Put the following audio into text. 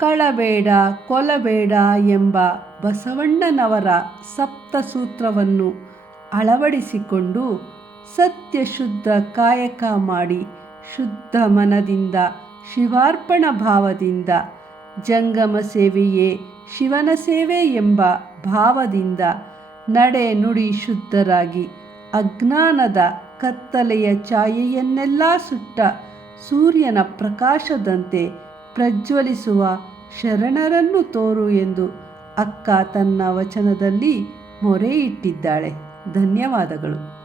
ಕಳಬೇಡ ಕೊಲಬೇಡ ಎಂಬ ಬಸವಣ್ಣನವರ ಸಪ್ತಸೂತ್ರವನ್ನು ಅಳವಡಿಸಿಕೊಂಡು ಸತ್ಯ ಶುದ್ಧ ಕಾಯಕ ಮಾಡಿ ಶುದ್ಧ ಮನದಿಂದ ಶಿವಾರ್ಪಣ ಭಾವದಿಂದ ಜಂಗಮ ಸೇವೆಯೇ ಶಿವನ ಸೇವೆ ಎಂಬ ಭಾವದಿಂದ ನಡೆ ನುಡಿ ಶುದ್ಧರಾಗಿ ಅಜ್ಞಾನದ ಕತ್ತಲೆಯ ಛಾಯೆಯನ್ನೆಲ್ಲ ಸುಟ್ಟ ಸೂರ್ಯನ ಪ್ರಕಾಶದಂತೆ ಪ್ರಜ್ವಲಿಸುವ ಶರಣರನ್ನು ತೋರು ಎಂದು ಅಕ್ಕ ತನ್ನ ವಚನದಲ್ಲಿ ಮೊರೆ ಇಟ್ಟಿದ್ದಾಳೆ ಧನ್ಯವಾದಗಳು.